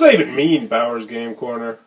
does that even mean, Bowers Game Corner?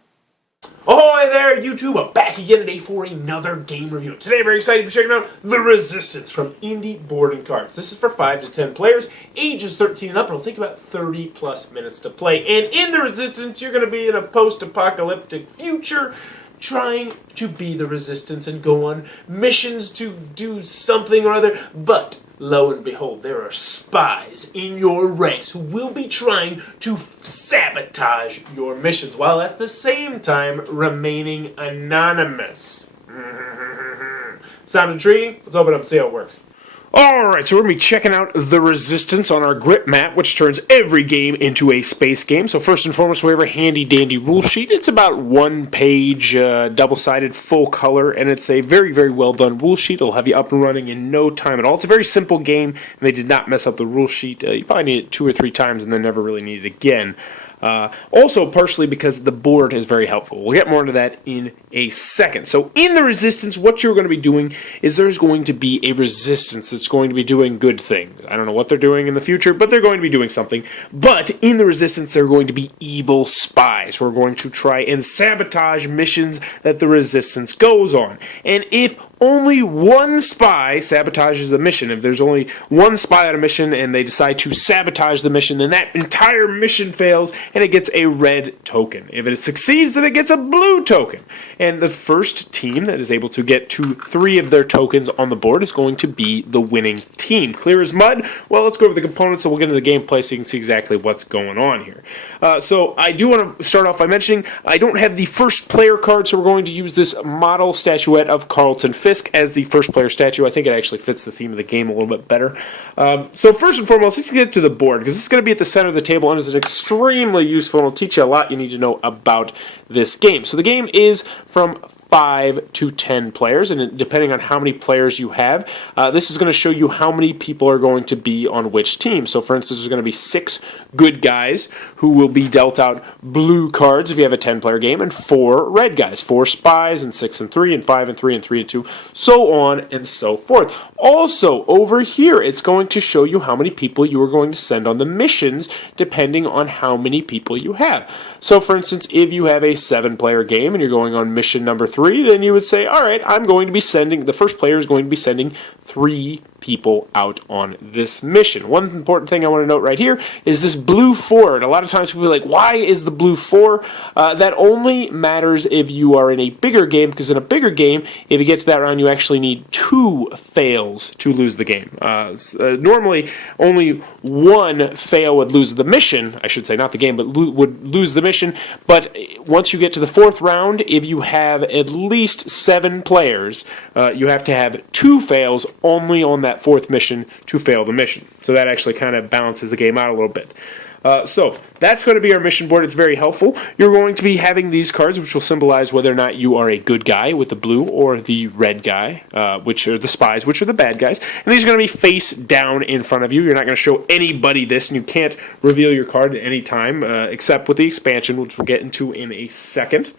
Ahoy there, YouTube! I'm back again today for another game review. Today I'm very excited to be checking out The Resistance from Indie Board & Cards. This is for 5 to 10 players, ages 13 and up. It'll take about 30 plus minutes to play. And in The Resistance, you're going to be in a post-apocalyptic future trying to be the Resistance and go on missions to do something or other. But lo and behold, there are spies in your ranks who will be trying to sabotage your missions while at the same time remaining anonymous. Sound intriguing? Let's open up and see how it works. Alright, so we're going to be checking out The Resistance on our grip map, which turns every game into a space game. So first and foremost, we have a handy-dandy rule sheet. It's about 1 page, double-sided, full color, and it's a very, very well-done rule sheet. It'll have you up and running in no time at all. It's a very simple game, and they did not mess up the rule sheet. You probably need it 2 or 3 times and then never really need it again. Also, partially because the board is very helpful. We'll get more into that in a second. So in The Resistance, what you're going to be doing is there's going to be a resistance that's going to be doing good things. I don't know what they're doing in the future, but they're going to be doing something. But in The Resistance, they're going to be evil spies who are going to try and sabotage missions that the Resistance goes on. And if only one spy sabotages a mission, if there's only one spy on a mission and they decide to sabotage the mission, then that entire mission fails and it gets a red token. If it succeeds, then it gets a blue token. And the first team that is able to get 2, 3 of their tokens on the board is going to be the winning team. Clear as mud? Well, let's go over the components and we'll get into the gameplay so you can see exactly what's going on here. So I do want to start off by mentioning I don't have the first player card, so we're going to use this model statuette of Carlton Fisk as the first player statue. I think it actually fits the theme of the game a little bit better. So first and foremost, let's get to the board, because this is going to be at the center of the table and is extremely useful and will teach you a lot you need to know about this game. So the game is from 5 to 10 players, and depending on how many players you have, this is going to show you how many people are going to be on which team. So for instance, there's going to be 6 good guys who will be dealt out blue cards if you have a 10-player game, and 4 red guys, 4 spies, and 6 and 3, and 5 and 3, and 3 and 2, so on and so forth. Also, over here, it's going to show you how many people you are going to send on the missions, depending on how many people you have. So for instance, if you have a 7-player game and you're going on mission number 3, then you would say, all right, I'm going to be sending, the first player is going to be sending 3 people out on this mission. One important thing I want to note right here is this blue 4. And a lot of times people are like, why is the blue 4? That only matters if you are in a bigger game, because in a bigger game, if you get to that round, you actually need 2 fails to lose the game. Normally, only 1 fail would lose the mission, I should say, not the game, but would lose the mission. But once you get to the 4th round, if you have at least 7 players, you have to have 2 fails only on that 4th mission to fail the mission. So that actually kind of balances the game out a little bit. So that's going to be our mission board. It's very helpful. You're going to be having these cards, which will symbolize whether or not you are a good guy with the blue or the red guy, which are the spies, which are the bad guys. And these are going to be face down in front of you. You're not going to show anybody this, and you can't reveal your card at any time, except with the expansion, which we'll get into in a second.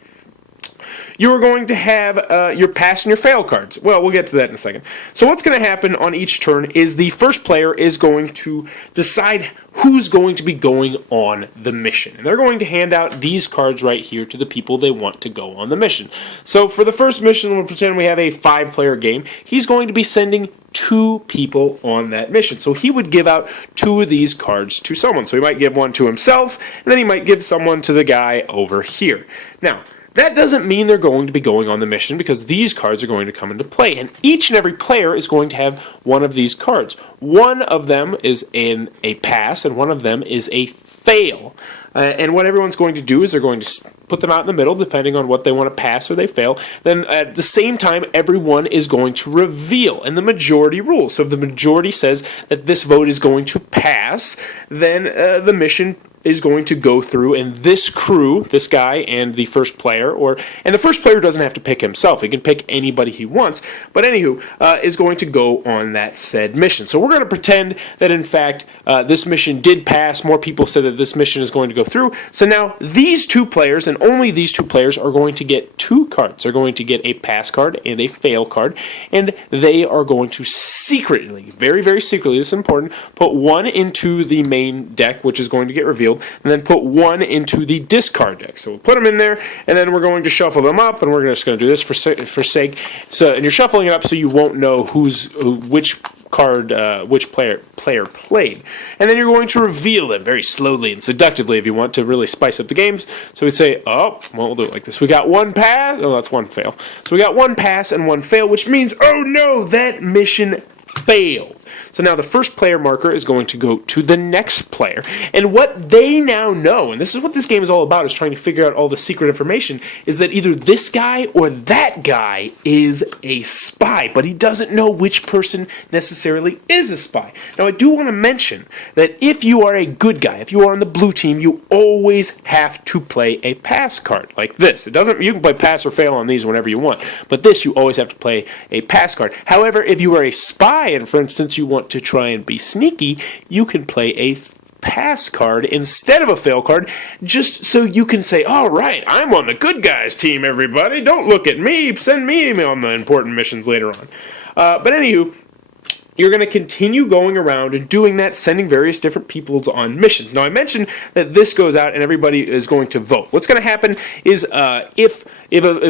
You are going to have your pass and your fail cards. Well, we'll get to that in a second. So what's going to happen on each turn is the first player is going to decide who's going to be going on the mission. And they're going to hand out these cards right here to the people they want to go on the mission. So for the first mission, we'll pretend we have a 5-player game. He's going to be sending 2 people on that mission. So he would give out 2 of these cards to someone. So he might give one to himself, and then he might give someone to the guy over here. Now, that doesn't mean they're going to be going on the mission, because these cards are going to come into play, and each and every player is going to have one of these cards. One of them is in a pass, and one of them is a fail. And what everyone's going to do is they're going to put them out in the middle, depending on what they want to pass or they fail. Then at the same time, everyone is going to reveal, and the majority rules. So if the majority says that this vote is going to pass, then the mission is going to go through, and this crew, this guy and the first player, and the first player doesn't have to pick himself, he can pick anybody he wants, but anywho, is going to go on that said mission. So we're going to pretend that in fact this mission did pass, more people said that this mission is going to go through, so now these 2 players, and only these 2 players, are going to get 2 cards. They're going to get a pass card and a fail card, and they are going to secretly, very, very secretly, this is important, put one into the main deck, which is going to get revealed, field, and then put one into the discard deck. So we'll put them in there, and then we're going to shuffle them up, and we're just going to do this for sake. So, and you're shuffling it up so you won't know which card which player played, and then you're going to reveal them very slowly and seductively if you want to really spice up the games. So we'd say, oh, well, we'll do it like this. We got one pass. Oh, that's one fail. So we got one pass and one fail, which means, oh no, that mission failed. So now the first player marker is going to go to the next player. And what they now know, and this is what this game is all about, is trying to figure out all the secret information, is that either this guy or that guy is a spy. But he doesn't know which person necessarily is a spy. Now I do want to mention that if you are a good guy, if you are on the blue team, you always have to play a pass card like this. You can play pass or fail on these whenever you want. But this, you always have to play a pass card. However, if you are a spy, and for instance, you want to try and be sneaky, you can play a pass card instead of a fail card, just so you can say, all right, I'm on the good guys team, everybody. Don't look at me. Send me on the important missions later on. But anywho, you're going to continue going around and doing that, sending various different people on missions. Now, I mentioned that this goes out and everybody is going to vote. What's going to happen is if,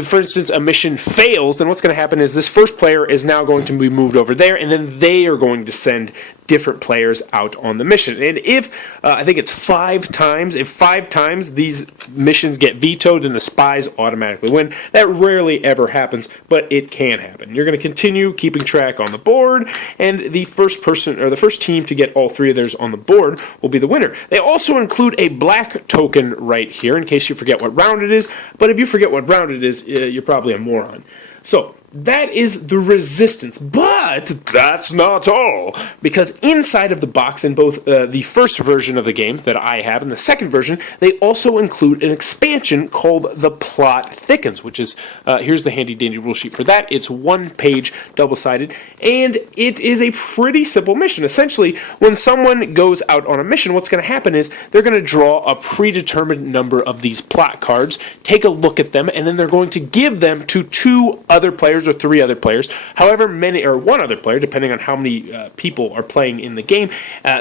for instance, a mission fails, then what's going to happen is this first player is now going to be moved over there, and then they are going to send different players out on the mission. And if, I think it's 5 times, if 5 times these missions get vetoed, then the spies automatically win. That rarely ever happens, but it can happen. You're going to continue keeping track on the board, and the first person, or the first team to get all 3 of theirs on the board will be the winner. They also include a black token right here in case you forget what round it is, but if you forget what round it is, you're probably a moron. So, that is the Resistance, but that's not all, because inside of the box in both the first version of the game that I have and the second version, they also include an expansion called The Plot Thickens, which is, here's the handy dandy rule sheet for that. It's 1 page, double-sided, and it is a pretty simple mission. Essentially, when someone goes out on a mission, what's going to happen is they're going to draw a predetermined number of these plot cards, take a look at them, and then they're going to give them to 2 other players or 3 other players, however many, or 1 other player, depending on how many people are playing in the game.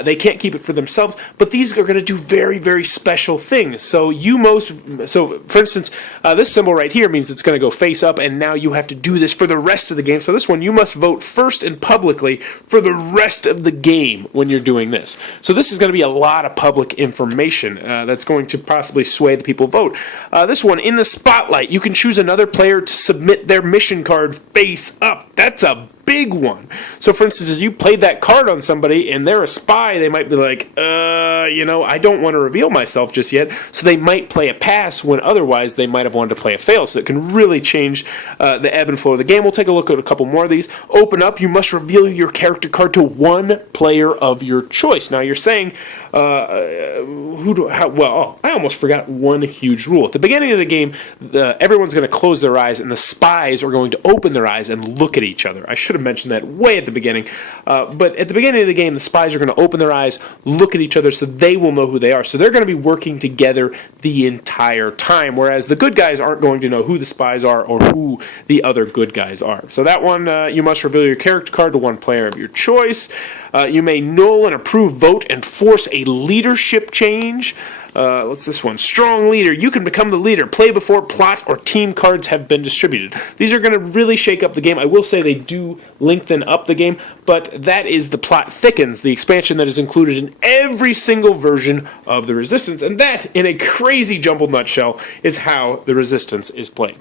They can't keep it for themselves, but these are going to do very, very special things. So for instance, this symbol right here means it's going to go face up, and now you have to do this for the rest of the game. So this one, you must vote first and publicly for the rest of the game when you're doing this. So this is going to be a lot of public information that's going to possibly sway the people vote. This one, in the spotlight, you can choose another player to submit their mission card face up. That's a big one. So for instance, as you played that card on somebody and they're a spy, they might be like, I don't want to reveal myself just yet. So they might play a pass when otherwise they might have wanted to play a fail. So it can really change the ebb and flow of the game. We'll take a look at a couple more of these. Open up. You must reveal your character card to 1 player of your choice. Now you're saying, I almost forgot one huge rule. At the beginning of the game, everyone's going to close their eyes and the spies are going to open their eyes and look at each other. I should have mentioned that way at the beginning. But at the beginning of the game, the spies are going to open their eyes, look at each other so they will know who they are. So they're going to be working together the entire time, whereas the good guys aren't going to know who the spies are or who the other good guys are. So that one, you must reveal your character card to 1 player of your choice. You may null and approve vote and force a leadership change. What's this one? Strong leader. You can become the leader. Play before plot or team cards have been distributed. These are going to really shake up the game. I will say they do lengthen up the game, but that is The Plot Thickens, the expansion that is included in every single version of the Resistance. And that, in a crazy jumbled nutshell, is how the Resistance is played.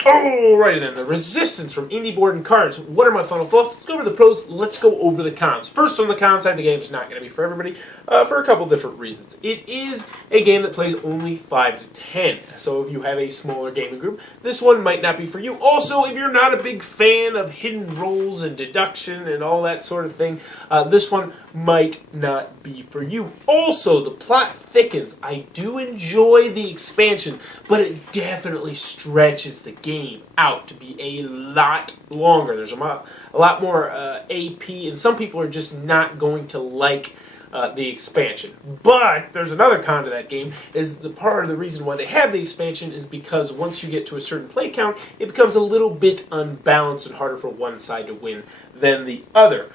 Alrighty then, the Resistance from Indie Board and Cards. What are my final thoughts? Let's go over the pros, let's go over the cons. First on the cons side, the game's not going to be for everybody for a couple different reasons. It is a game that plays only 5 to 10, so if you have a smaller gaming group, this one might not be for you. Also, if you're not a big fan of hidden rolls and deduction and all that sort of thing, this one might not be for you. Also, The Plot Thickens. I do enjoy the expansion, but it definitely stretches the game out to be a lot longer. There's a lot more AP, and some people are just not going to like the expansion. But there's another con to that game, is the part of the reason why they have the expansion is because once you get to a certain play count, it becomes a little bit unbalanced and harder for one side to win than the other.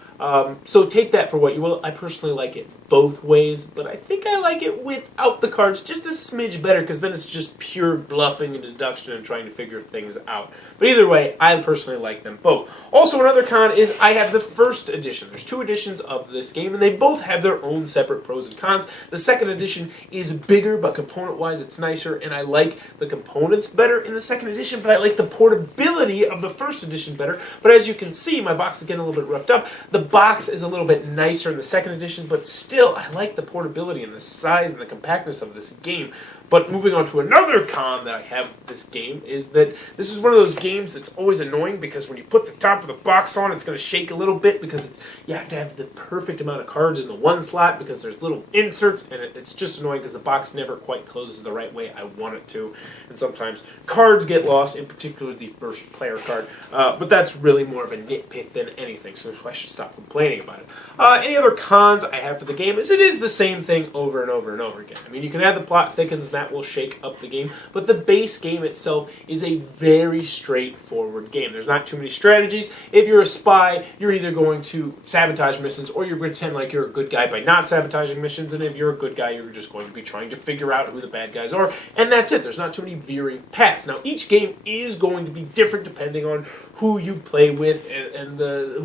So take that for what you will. I personally like it both ways, but I think I like it without the cards just a smidge better because then it's just pure bluffing and deduction and trying to figure things out. But either way, I personally like them both. Also, another con is I have the first edition. There's 2 editions of this game, and they both have their own separate pros and cons. The second edition is bigger, but component-wise it's nicer, and I like the components better in the second edition, but I like the portability of the first edition better. But as you can see, my box is getting a little bit roughed up. The box is a little bit nicer in the second edition, but still, I like the portability and the size and the compactness of this game. But moving on to another con that I have with this game is that this is one of those games that's always annoying because when you put the top of the box on, it's going to shake a little bit because you have to have the perfect amount of cards in the one slot because there's little inserts, and it's just annoying because the box never quite closes the right way I want it to. And sometimes cards get lost, in particular the first player card. But that's really more of a nitpick than anything, so I should stop complaining about it. Any other cons I have for the game is it is the same thing over and over and over again. I mean, you can add the plot thickens, that will shake up the game, but the base game itself is a very straightforward game. There's not too many strategies. If you're a spy, you're either going to sabotage missions or you're going to pretend like you're a good guy by not sabotaging missions, and if you're a good guy, you're just going to be trying to figure out who the bad guys are, and that's it. There's not too many veering paths. Now, each game is going to be different depending on who you play with and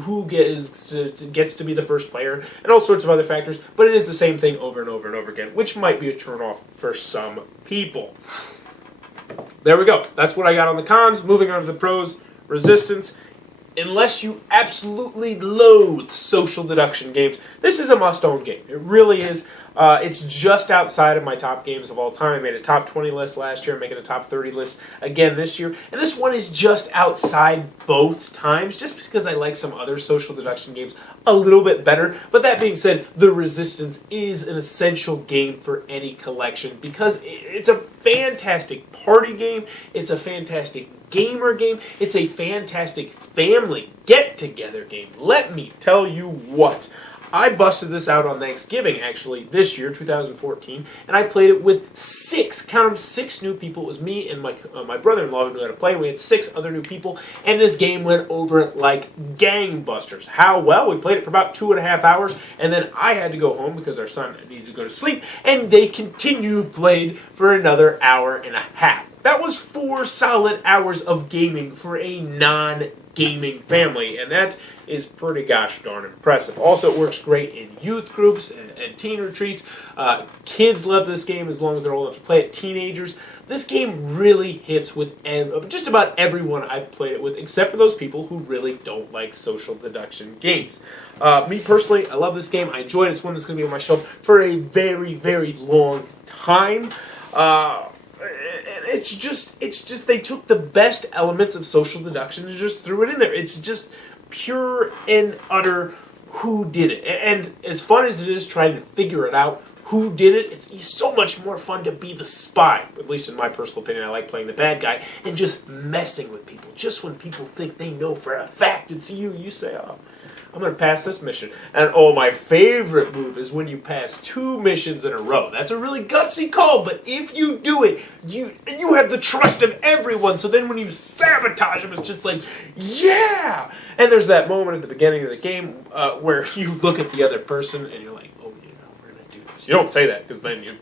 who gets to be the first player and all sorts of other factors, but it is the same thing over and over and over again, which might be a turnoff for some people. There we go. That's what I got on the cons. Moving on to the pros. Resistance. Unless you absolutely loathe social deduction games, this is a must-own game. It really is. It's just outside of my top games of all time. I made a top 20 list last year. I'm making a top 30 list again this year. And this one is just outside both times, just because I like some other social deduction games a little bit better. But that being said, The Resistance is an essential game for any collection because it's a fantastic party game. It's a fantastic gamer game. It's a fantastic family get-together game. Let me tell you what. I busted this out on Thanksgiving, actually, this year, 2014, and I played it with 6 new people. It was me and my brother-in-law who knew how to play. We had 6 other new people, and this game went over like gangbusters. How well? We played it for about 2.5 hours, and then I had to go home because our son needed to go to sleep, and they continued played for another hour and a half. That was 4 solid hours of gaming for a non-gaming family, and that is pretty gosh darn impressive. Also, it works great in youth groups and teen retreats. Kids love this game as long as they're old enough to play it. Teenagers, this game really hits with just about everyone I've played it with, except for those people who really don't like social deduction games. Me personally, I love this game. I enjoyed it. It's one that's going to be on my shelf for a very, very long time. It's just they took the best elements of social deduction and just threw it in there. It's just pure and utter who did it. And as fun as it is trying to figure it out, who did it, it's so much more fun to be the spy. At least in my personal opinion, I like playing the bad guy and just messing with people. Just when people think they know for a fact it's you, you say, oh, I'm going to pass this mission. And oh, my favorite move is when you pass 2 missions in a row. That's a really gutsy call, but if you do it, you have the trust of everyone. So then when you sabotage them, it's just like, yeah! And there's that moment at the beginning of the game where you look at the other person and you're like, oh, yeah, we're going to do this. You don't say that because then you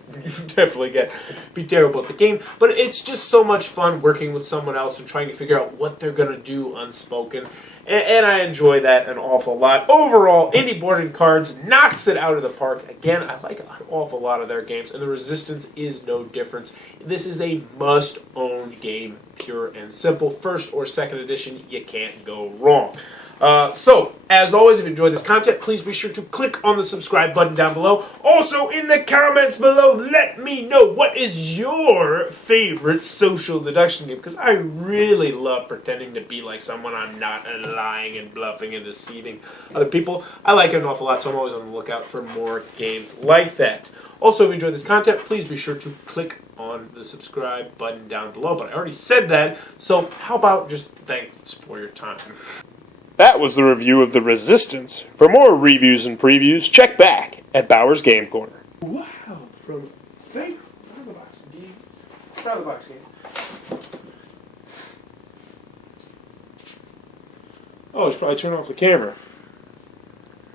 definitely be terrible at the game. But it's just so much fun working with someone else and trying to figure out what they're going to do unspoken. And I enjoy that an awful lot. Overall, Indie Boarding Cards knocks it out of the park. Again, I like an awful lot of their games, and The Resistance is no difference. This is a must-own game, pure and simple. First or second edition, you can't go wrong. So, as always, if you enjoyed this content, please be sure to click on the subscribe button down below. Also, in the comments below, let me know what is your favorite social deduction game, because I really love pretending to be like someone I'm not and lying and bluffing and deceiving other people. I like it an awful lot, so I'm always on the lookout for more games like that. Also, if you enjoyed this content, please be sure to click on the subscribe button down below. But I already said that, so how about just thanks for your time. That was the review of The Resistance. For more reviews and previews, check back at Bauer's Game Corner. Wow, from fake out of the box game. Out of the box game. Oh, I should probably turn off the camera.